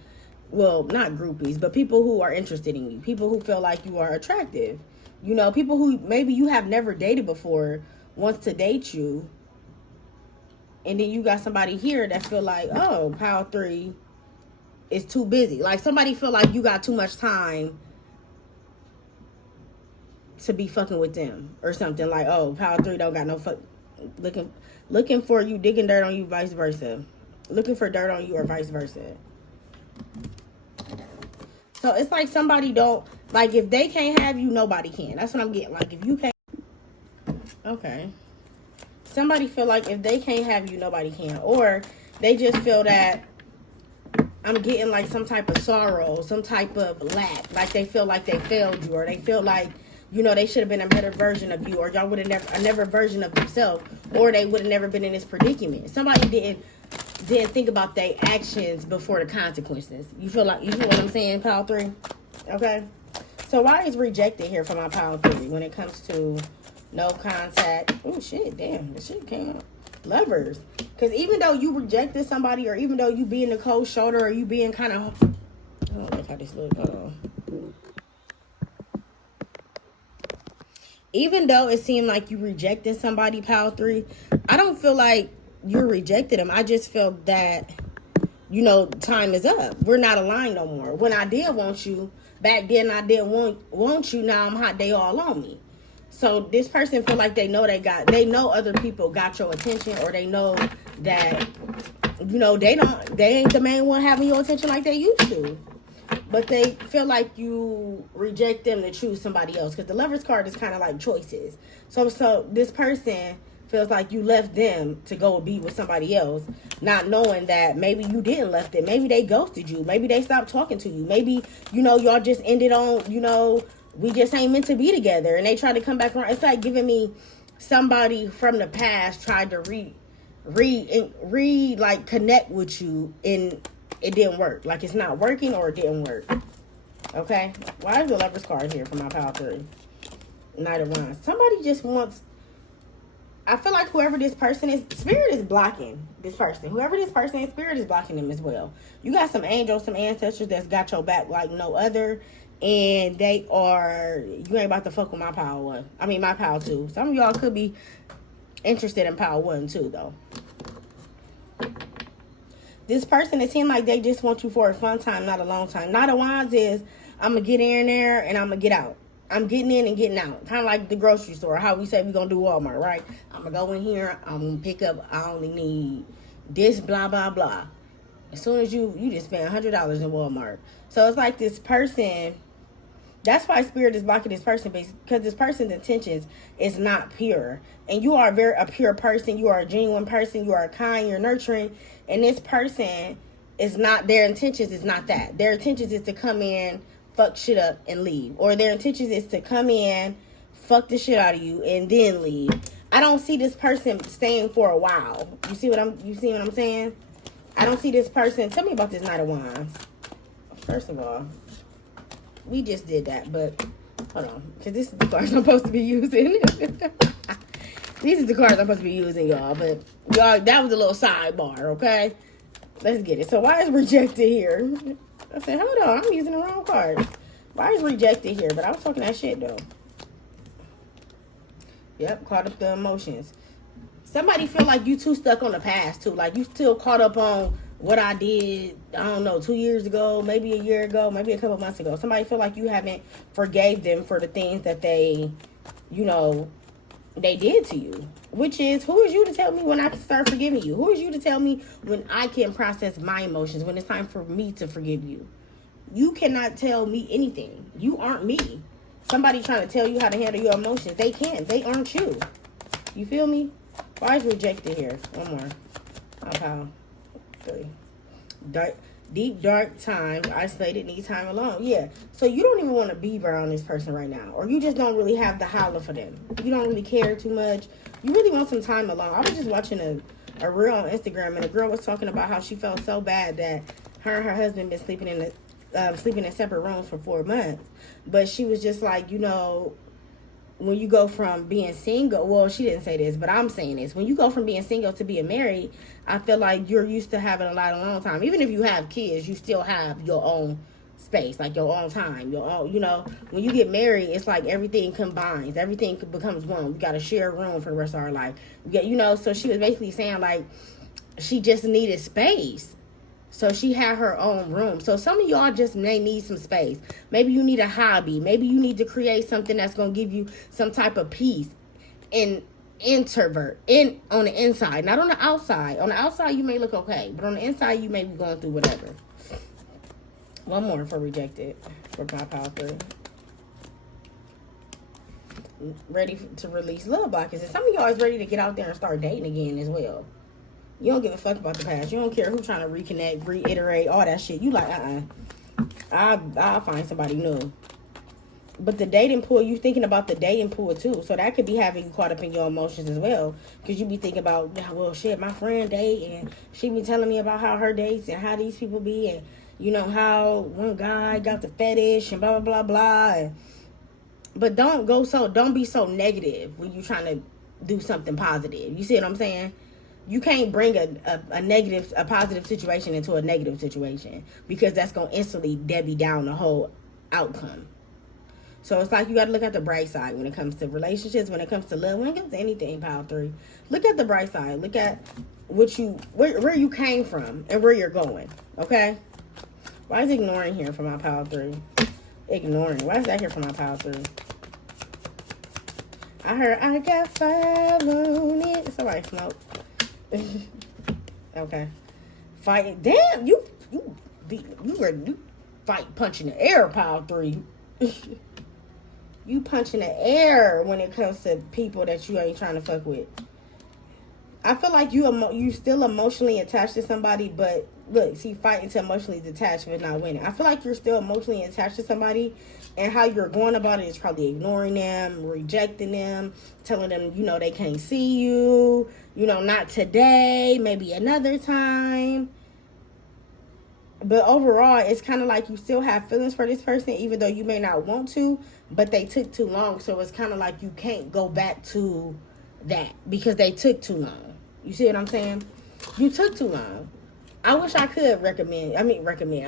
Well, not groupies, but people who are interested in you, people who feel like you are attractive. You know, people who maybe you have never dated before wants to date you. And then you got somebody here that feel like, oh, Pile 3 is too busy. Like somebody feel like you got too much time to be fucking with them or something. Like, oh, Pile 3 don't got no fuck. Looking for you, digging dirt on you, vice versa. Looking for dirt on you or vice versa. So it's like somebody don't, like if they can't have you, nobody can. That's what I'm getting. Like if you can't. Okay. Somebody feel like if they can't have you, nobody can. Or they just feel that I'm getting like some type of sorrow, some type of lack. Like they feel like they failed you, or they feel like, you know, they should have been a better version of you, or y'all would have never version of themselves, or they would have never been in this predicament. Somebody didn't think about their actions before the consequences. You feel what I'm saying, Pile 3? Okay. So why is rejected here for my Pile 3 when it comes to no contact? Oh shit, damn, the shit came out. Lovers. Because even though you rejected somebody, or even though you being the cold shoulder, or you being kind of, I don't like how this looks. Even though it seemed like you rejected somebody, Pile 3, I don't feel like you rejected them. I just feel that, you know, time is up. We're not aligned no more. When I did want you, back then I didn't want you. Now I'm hot. They all on me. So this person feel like they know other people got your attention, or they know that, you know, they ain't the main one having your attention like they used to. but they feel like you reject them to choose somebody else. Because the Lovers card is kind of like choices. So this person feels like you left them to go be with somebody else, not knowing that maybe you didn't left them. Maybe they ghosted you. Maybe they stopped talking to you. Maybe, y'all just ended on, we just ain't meant to be together. And they try to come back around. It's like giving me somebody from the past tried to like connect with you, and it didn't work. Like it's not working, or it didn't work. Okay? Why is the Lovers card here for my power 3? Knight of Wands. Somebody just wants... I feel like whoever this person is, Spirit is blocking this person. Whoever this person is, Spirit is blocking them as well. You got some angels, some ancestors that's got your back like no other. And they are... You ain't about to fuck with my power 1. I mean, my power 2. Some of y'all could be interested in power 1 too, though. This person, it seems like they just want you for a fun time, not a long time. Knight of Wands is, I'm going to get in there and I'm going to get out. I'm getting in and getting out. Kind of like the grocery store, how we say we're going to do Walmart, right? I'm going to go in here, I'm going to pick up, I only need this, blah, blah, blah. As soon as you just spend $100 in Walmart. So it's like this person, that's why Spirit is blocking this person, because this person's intentions is not pure. And you are a pure person, you are a genuine person, you are kind, you're nurturing. And this person is not, their intentions is not that. Their intentions is to come in, fuck shit up, and leave. Or their intentions is to come in, fuck the shit out of you, and then leave. I don't see this person staying for a while. You see what I'm saying? I don't see this person. Tell me about this Knight of Wands. First of all, we just did that, but hold on, because this is the cards I'm supposed to be using. These are the cards I'm supposed to be using, y'all. But y'all, that was a little sidebar, okay? Let's get it. So why is rejected here? I said, hold on, I'm using the wrong card. Why is rejected here? But I was talking that shit, though. Yep, caught up the emotions. Somebody feel like you too stuck on the past, too. Like you still caught up on what I did, I don't know, 2 years ago, maybe a year ago, maybe a couple months ago. Somebody feel like you haven't forgave them for the things that they, they did to you. Which is, who is you to tell me when I can start forgiving you? Who is you to tell me when I can process my emotions, when it's time for me to forgive you? You cannot tell me anything. You aren't me. Somebody trying to tell you how to handle your emotions, they can't. They aren't you. You feel me? Why is rejected here? One more. Okay. 3. Deep, dark time, isolated, need time alone. Yeah. So you don't even want to be around this person right now. Or you just don't really have the holler for them. You don't really care too much. You really want some time alone. I was just watching a reel on Instagram, and a girl was talking about how she felt so bad that her and her husband been sleeping in separate rooms for 4 months. But she was just like, when you go from being single, well, she didn't say this, but I'm saying this. When you go from being single to being married, I feel like you're used to having a lot of alone time. Even if you have kids, you still have your own space, like your own time, your own, when you get married, it's like everything combines. Everything becomes one. We got to share a room for the rest of our life. So she was basically saying, like, she just needed space. So she had her own room. So some of y'all just may need some space. Maybe you need a hobby. Maybe you need to create something that's going to give you some type of peace. And introvert on the inside, not on the outside. On the outside, you may look okay. But on the inside, you may be going through whatever. One more for rejected. For my power 3. Ready to release love blockers. And some of y'all is ready to get out there and start dating again as well. You don't give a fuck about the past. You don't care who's trying to reconnect, reiterate, all that shit. You like, I'll find somebody new. But the dating pool, you thinking about the dating pool too. So that could be having you caught up in your emotions as well. Because you be thinking about, well, shit, my friend date, and she be telling me about how her dates and how these people be, and how one guy got the fetish and blah, blah, blah, blah. But don't be so negative when you trying to do something positive. You see what I'm saying? You can't bring a positive situation into a negative situation, because that's going to instantly Debbie down the whole outcome. So it's like you got to look at the bright side when it comes to relationships, when it comes to love, when it comes to anything, power 3. Look at the bright side. Look at where you came from and where you're going, okay? Why is ignoring here for my power 3? Ignoring. Why is that here for my power 3? I heard I got 5 on it. Somebody smoke. Okay. Fighting. Damn, you fight, punch in the air, pile 3. You punch in the air when it comes to people that you ain't trying to fuck with. I feel like you still emotionally attached to somebody, but look, see, fighting to emotionally detached but not winning. I feel like you're still emotionally attached to somebody, and how you're going about it is probably ignoring them, rejecting them, telling them, you know, they can't see you, you know, not today, maybe another time. But overall, it's kind of like you still have feelings for this person, even though you may not want to, but they took too long. So it's kind of like you can't go back to that because they took too long. You see what I'm saying? You took too long. I wish I could recommend. I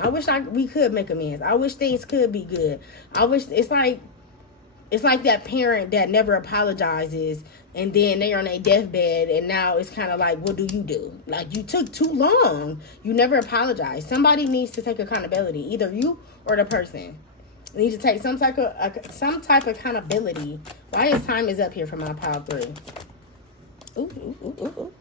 wish we could make amends. I wish things could be good. I wish it's like that parent that never apologizes, and then they're on their deathbed, and now it's kind of like, what do you do? Like, you took too long. You never apologized. Somebody needs to take accountability, either you or the person. You need to take some type of accountability. Why his time is up here for my pile 3? Ooh.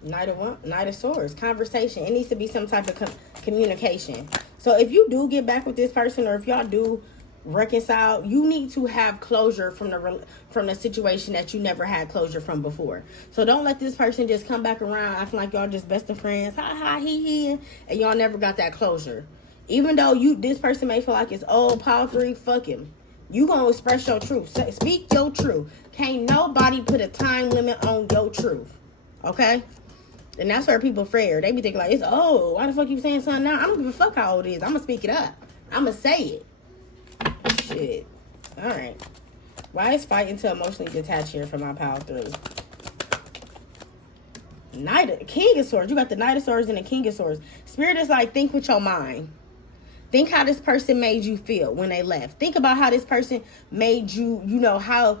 Knight of Swords. Conversation. It needs to be some type of communication. So if you do get back with this person, or if y'all do reconcile, you need to have closure from the situation that you never had closure from before. So don't let this person just come back around acting like y'all just best of friends, hi, he, and y'all never got that closure. Even though this person may feel like it's old, pile 3, fuck him. You gonna express your truth. Speak your truth. Can't nobody put a time limit on your truth. Okay? And that's where people fear. They be thinking like, it's old. Why the fuck you saying something now? I don't give a fuck how old it is. I'm gonna speak it up. I'm gonna say it. Shit. Alright. Why is fighting to emotionally detached here for my pile 3? King of Swords. You got the Knight of Swords and the King of Swords. Spirit is like, think with your mind. Think how this person made you feel when they left. Think about how this person made you, you know, how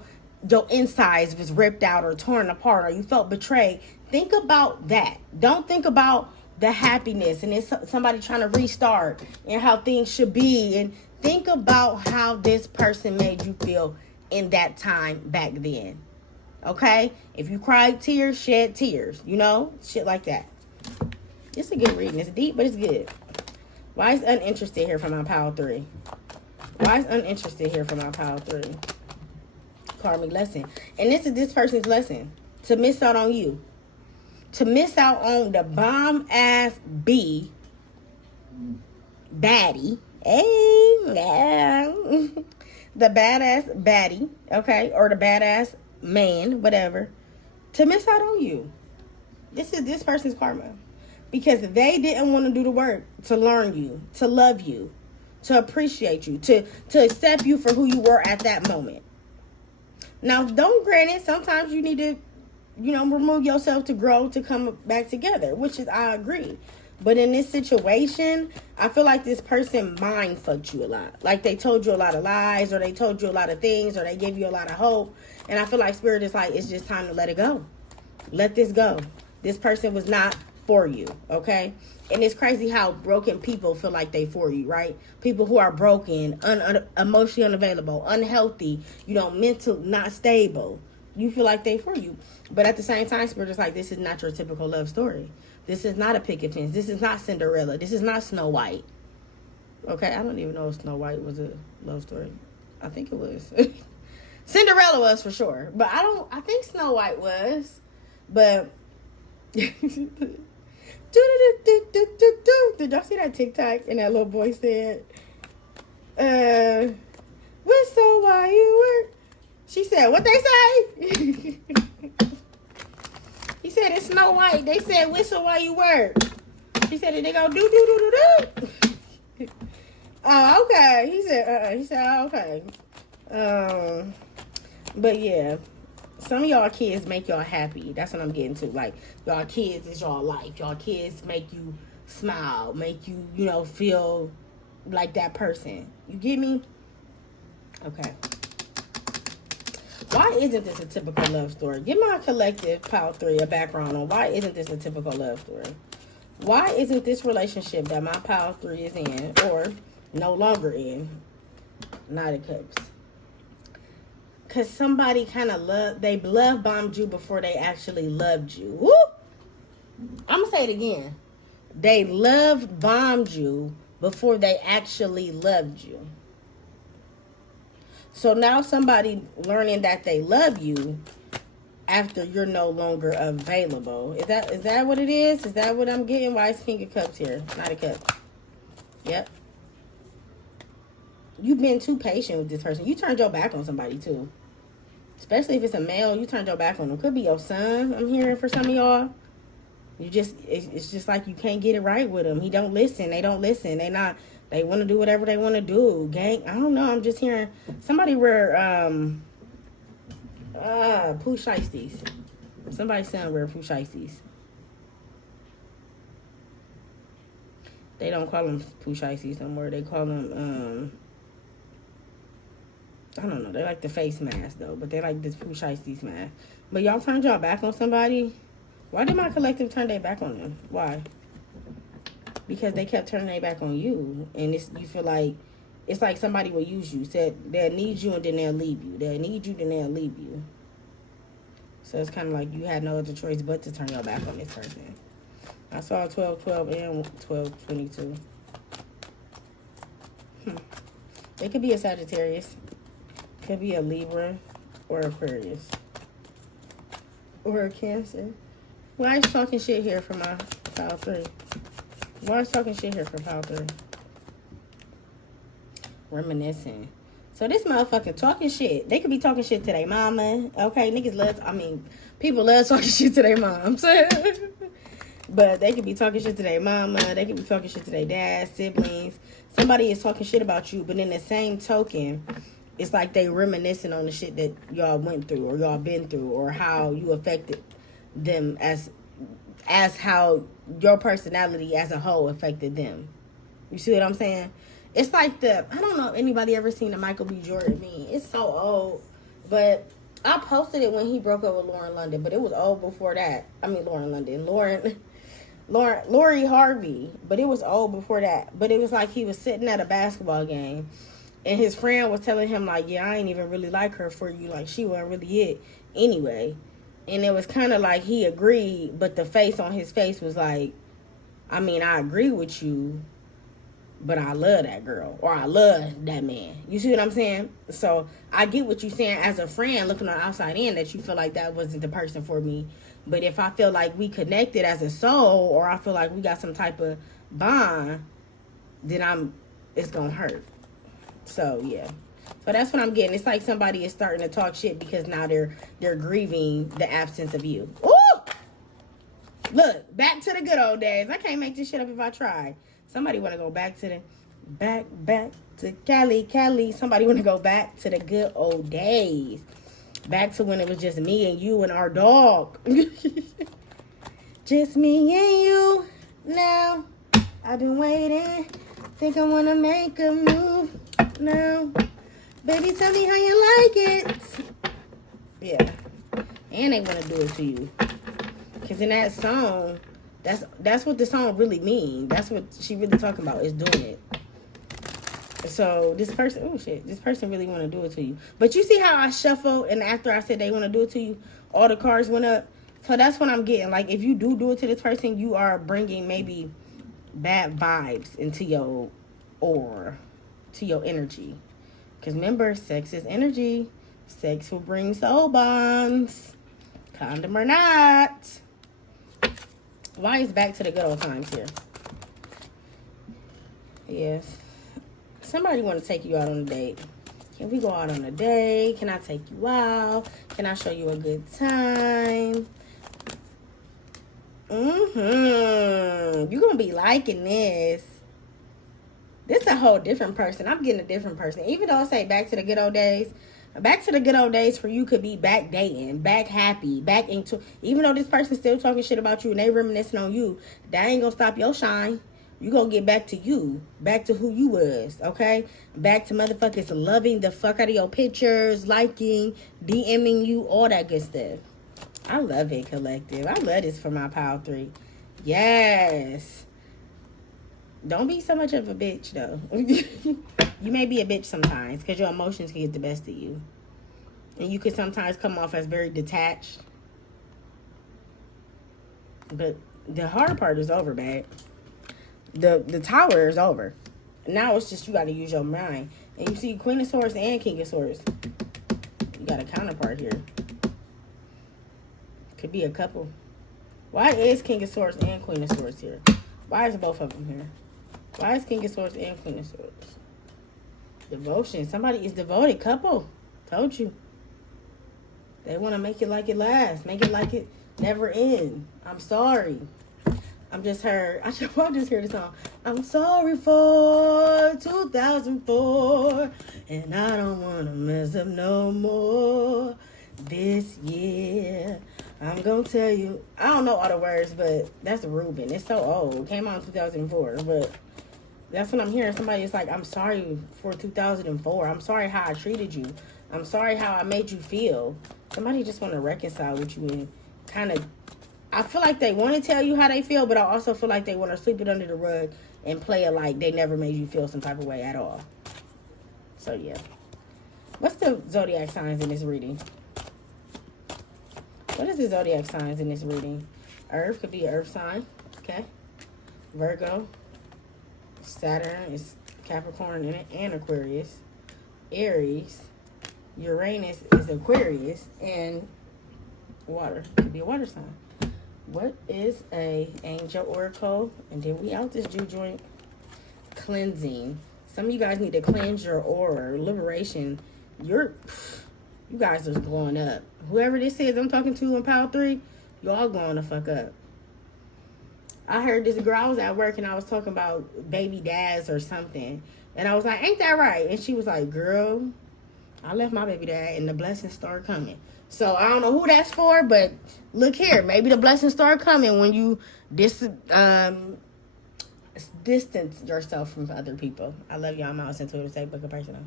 your insides was ripped out or torn apart, or you felt betrayed. Think about that. Don't think about the happiness and it's somebody trying to restart and how things should be. And think about how this person made you feel in that time back then. Okay? If you cried tears, shed tears. You know? Shit like that. It's a good reading. It's deep, but it's good. Why is uninterested here for my pile 3? Why is uninterested here for my pile 3? Karmic lesson. And this is this person's lesson. To miss out on you. To miss out on the bomb-ass baddie. Hey, yeah. The badass baddie, okay? Or the badass man, whatever. To miss out on you. This is this person's karma. Because they didn't want to do the work to learn you, to love you, to appreciate you, to accept you for who you were at that moment. Now, don't grant it. Sometimes you need to, you know, remove yourself to grow, to come back together, which is, I agree. But in this situation, I feel like this person mind fucked you a lot. Like they told you a lot of lies, or they told you a lot of things, or they gave you a lot of hope. And I feel like Spirit is like, it's just time to let it go. Let this go. This person was not for you, okay? And it's crazy how broken people feel like they for you, right? People who are broken, emotionally unavailable, unhealthy, you know, mental, not stable. You feel like they for you. But at the same time, Spirit is like, this is not your typical love story. This is not a picket fence. This is not Cinderella. This is not Snow White. Okay, I don't even know if Snow White was a love story. I think it was. Cinderella was for sure. But I think Snow White was. But did y'all see that TikTok? And that little boy said, whistle while you work. She said, what they say? He said, it's Snow White. They said, whistle while you work. She said, they go do. Oh, okay. He said, oh, okay. But yeah. Some of y'all kids make y'all happy. That's what I'm getting to. Like, y'all kids is y'all life. Y'all kids make you smile. Make you, you know, feel like that person. You get me? Okay. Why isn't this a typical love story? Give my collective pile 3 a background on why isn't this a typical love story? Why isn't this relationship that my pile 3 is in, or no longer in, Knight of Cups? Because somebody kind of love bombed you before they actually loved you. Woo! I'm going to say it again. They love bombed you before they actually loved you. So now somebody learning that they love you after you're no longer available. Is that what it is? Is that what I'm getting? Why is King of Cups here? Not a cup. Yep. You've been too patient with this person. You turned your back on somebody too. Especially if it's a male, you turned your back on them. Could be your son, I'm hearing for some of y'all. It's just like you can't get it right with them. He don't listen. They don't listen. They want to do whatever they want to do. Gang, I don't know. I'm just hearing somebody wear, poo shiesties. Somebody's son wear poo shiesties. They don't call them poo shiesties no more. They call them, I don't know. They like the face mask, though. But they like this poo shiesties mask. But y'all turned y'all back on somebody. Why did my collective turn their back on them? Why? Because they kept turning their back on you. And you feel like, it's like somebody will use you. Said they'll need you and then they'll leave you. They'll need you, then they'll leave you. So it's kind of like you had no other choice but to turn your back on this person. I saw 12-12 and 12-22. It could be a Sagittarius. Could be a Libra or Aquarius. Or a Cancer. Why is talking shit here for my pile 3? Why is talking shit here for pile 3? Reminiscing. So this motherfucker talking shit. They could be talking shit to their mama. Okay, people love talking shit to their moms. But they could be talking shit to their mama. They could be talking shit to their dad, siblings. Somebody is talking shit about you, but in the same token, it's like they reminiscing on the shit that y'all went through or y'all been through or how you affected them as how your personality as a whole affected them. You see what I'm saying? It's like I don't know if anybody ever seen the Michael B. Jordan meme. It's so old, but I posted it when he broke up with Lauren London, but it was old before that. I mean, Lori Harvey, but it was old before that. But it was like he was sitting at a basketball game, and his friend was telling him, like, yeah, I ain't even really like her for you. Like, she wasn't really it anyway. And it was kind of like he agreed, but the face on his face was like, I mean, I agree with you, but I love that girl. Or I love that man. You see what I'm saying? So I get what you're saying as a friend looking on the outside in, that you feel like that wasn't the person for me. But if I feel like we connected as a soul, or I feel like we got some type of bond, then it's going to hurt. So, yeah. So that's what I'm getting. It's like somebody is starting to talk shit because now they're grieving the absence of you. Ooh! Look, back to the good old days. I can't make this shit up if I try. Somebody want to go back to back to Cali. Somebody want to go back to the good old days. Back to when it was just me and you and our dog. Just me and you now. I've been waiting. Think I want to make a move now. Baby, tell me how you like it. Yeah. And they want to do it to you. Because in that song, that's what the song really means. That's what she really talking about, is doing it. So this person, this person really want to do it to you. But you see how I shuffle, and after I said they want to do it to you, all the cards went up. So that's what I'm getting. Like, if you do it to this person, you are bringing maybe bad vibes into your aura, to your energy. Because remember, sex is energy. Sex will bring soul bonds. Condom or not. Why is back to the good old times here? Yes. Somebody want to take you out on a date. Can we go out on a date? Can I take you out? Can I show you a good time? You're going to be liking this. This is a whole different person. I'm getting a different person. Even though I say back to the good old days, back to the good old days for you could be back dating, back happy, back into, even though this person's still talking shit about you and they reminiscing on you, that ain't gonna stop your shine. You gonna get back to you, back to who you was, okay? Back to motherfuckers loving the fuck out of your pictures, liking, DMing you, all that good stuff. I love it, collective. I love this for my pile 3. Yes. Don't be so much of a bitch, though. You may be a bitch sometimes because your emotions can get the best of you. And you can sometimes come off as very detached. But The hard part is over, babe. The tower is over. Now it's just you got to use your mind. And you see Queen of Swords and King of Swords. You got a counterpart here. Could be a couple. Why is King of Swords and Queen of Swords here? Why is both of them here? Why is King of Swords and Queen of Swords? Devotion. Somebody is devoted. Couple. Told you. They want to make it like it lasts. Make it like it never end. I'm sorry. I just heard the song. I'm sorry for 2004. And I don't want to mess up no more this year. I'm going to tell you. I don't know all the words, but that's Ruben. It's so old. It came out in 2004. But that's what I'm hearing. Somebody is like, I'm sorry for 2004. I'm sorry how I treated you. I'm sorry how I made you feel. Somebody just want to reconcile with you and kind of, I feel like they want to tell you how they feel, but I also feel like they want to sweep it under the rug and play it like they never made you feel some type of way at all. So, yeah. What's the zodiac signs in this reading? What is the zodiac signs in this reading? Earth could be an earth sign. Okay. Virgo. Saturn is Capricorn and Aquarius. Aries. Uranus is Aquarius. And water. Could be a water sign. What is a angel oracle? And then we out this Jew joint. Cleansing. Some of you guys need to cleanse your aura. Liberation. You guys are glowing up. Whoever this is I'm talking to in Power 3, y'all glowing the fuck up. I heard this girl, I was at work and I was talking about baby dads or something. And I was like, ain't that right? And she was like, girl, I left my baby dad and the blessings start coming. So I don't know who that's for, but look here. Maybe the blessings start coming when you distance yourself from other people. I love y'all. I'm out. Send to the same book of personal.